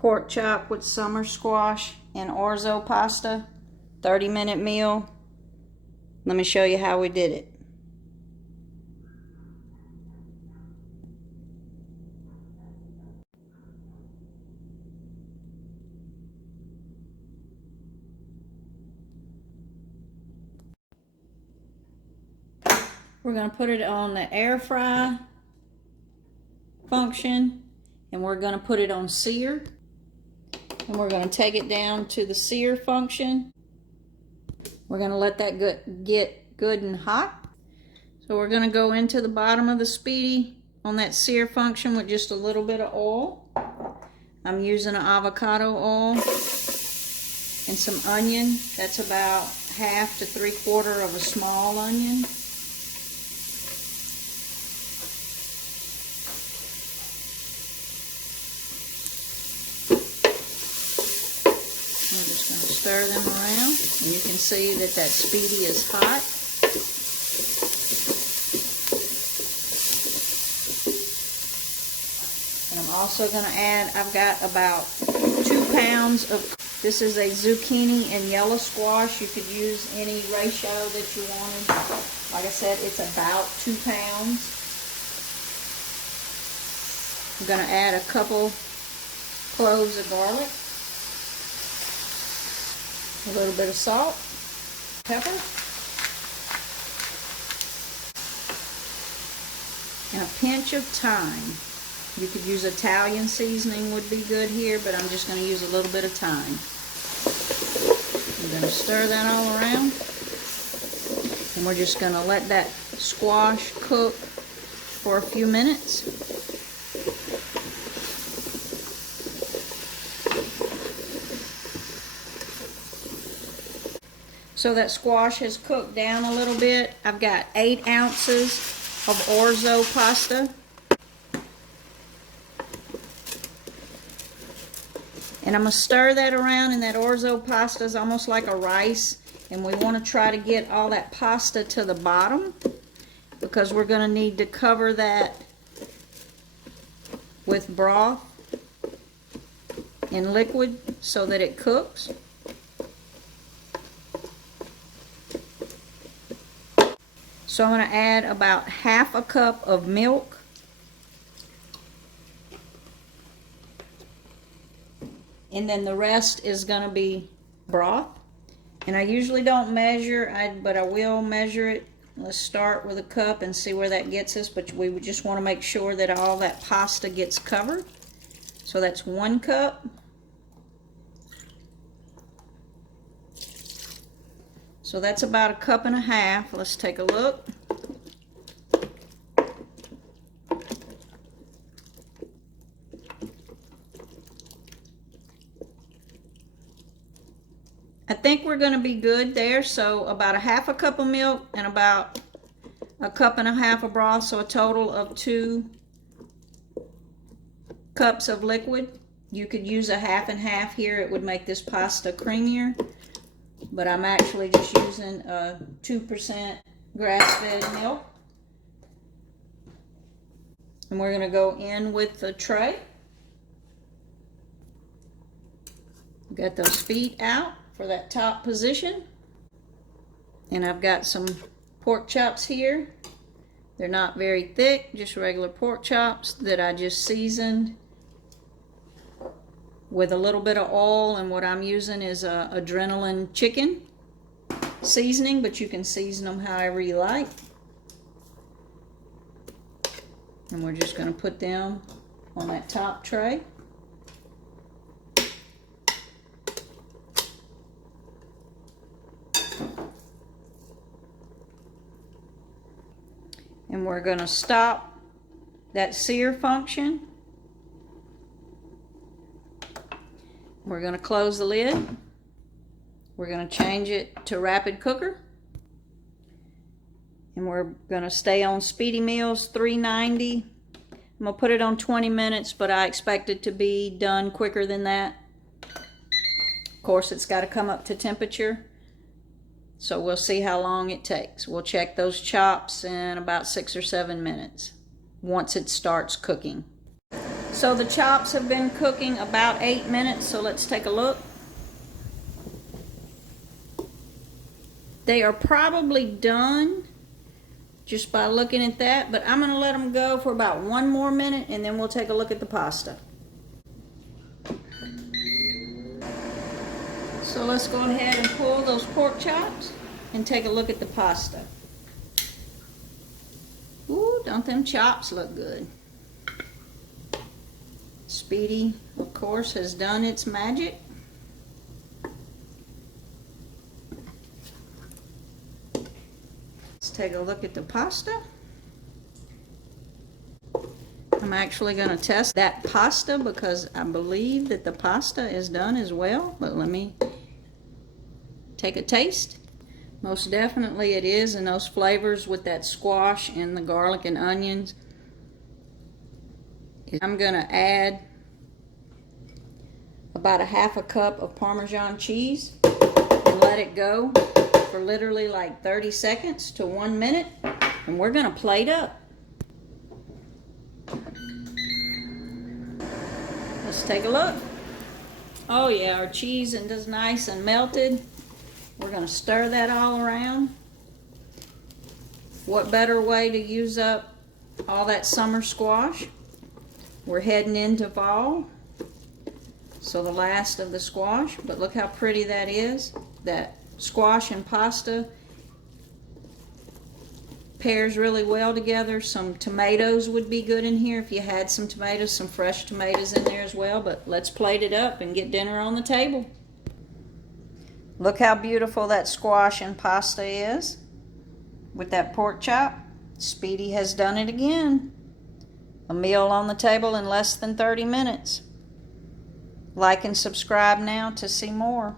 pork chop with summer squash and orzo pasta, 30-minute meal. Let me show you how we did it. We're going to put it on the air fry function, and we're going to put it on sear, and we're going to take it down to the sear function. We're going to let that get good and hot. So we're going to go into the bottom of the Speedi on that sear function with just a little bit of oil. I'm using an avocado oil and some onion. That's about 1/2 to 3/4 of a small onion. We're just going to stir them around, and you can see that that Speedi is hot. And I'm also going to add, I've got about 2 pounds of, this is a zucchini and yellow squash. You could use any ratio that you wanted. Like I said, it's about 2 pounds. I'm going to add a couple cloves of garlic. A little bit of salt, pepper, and a pinch of thyme. You could use Italian seasoning, would be good here, but I'm just going to use a little bit of thyme. I'm going to stir that all around, and we're just going to let that squash cook for a few minutes. So that squash has cooked down a little bit. I've got 8 ounces of orzo pasta. And I'm going to stir that around, and that orzo pasta is almost like a rice. And we want to try to get all that pasta to the bottom, because we're going to need to cover that with broth in liquid so that it cooks. So I'm going to add about 1/2 cup of milk. And then the rest is going to be broth. And I usually don't measure, but I will measure it. Let's start with a cup and see where that gets us. But we would just want to make sure that all that pasta gets covered. So that's 1 cup. So that's about 1.5 cups. Let's take a look. I think we're going to be good there. So about 1/2 cup of milk and about 1.5 cups of broth. So a total of 2 cups of liquid. You could use a 1/2 and 1/2 here. It would make this pasta creamier. But I'm actually just using 2% grass-fed milk. And we're going to go in with the tray. Got those feet out for that top position. And I've got some pork chops here. They're not very thick, just regular pork chops that I just seasoned with a little bit of oil, and what I'm using is adrenaline chicken seasoning, but you can season them however you like. And we're just going to put them on that top tray. And we're going to stop that sear function. We're going to close the lid. We're going to change it to rapid cooker. And we're going to stay on Speedi Meals 390. I'm going to put it on 20 minutes, but I expect it to be done quicker than that. Of course, it's got to come up to temperature. So we'll see how long it takes. We'll check those chops in about 6 or 7 minutes once it starts cooking. So the chops have been cooking about 8 minutes, so let's take a look. They are probably done just by looking at that, but I'm going to let them go for about 1 more minute and then we'll take a look at the pasta. So let's go ahead and pull those pork chops and take a look at the pasta. Ooh, don't them chops look good. Speedi, of course, has done its magic. Let's take a look at the pasta. I'm actually going to test that pasta because I believe that the pasta is done as well, but let me take a taste. Most definitely it is, and those flavors with that squash and the garlic and onions. I'm going to add about a half a cup of Parmesan cheese and let it go for literally like 30 seconds to 1 minute, and we're going to plate up. Let's take a look. Oh yeah, our cheese is nice and melted. We're going to stir that all around. What better way to use up all that summer squash? We're heading into fall, so the last of the squash, but look how pretty that is. That squash and pasta pairs really well together. Some tomatoes would be good in here if you had some tomatoes, some fresh tomatoes in there as well, but let's plate it up and get dinner on the table. Look how beautiful that squash and pasta is with that pork chop. Speedi has done it again. A meal on the table in less than 30 minutes. Like and subscribe now to see more.